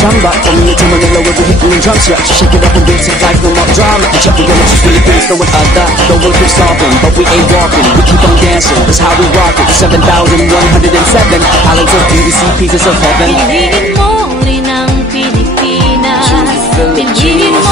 samba. From here to Manila, we'll be hitting the drum set. Shake it up and basic like no more drama. Check the energy, Philippines, throw it other. Though we'll keep stomping, but we ain't walking. We keep on dancing, that's how we rock it. 7,107 islands of beauty, pieces of heaven. Piliin mo rin ang Pilipinas. Piliin mo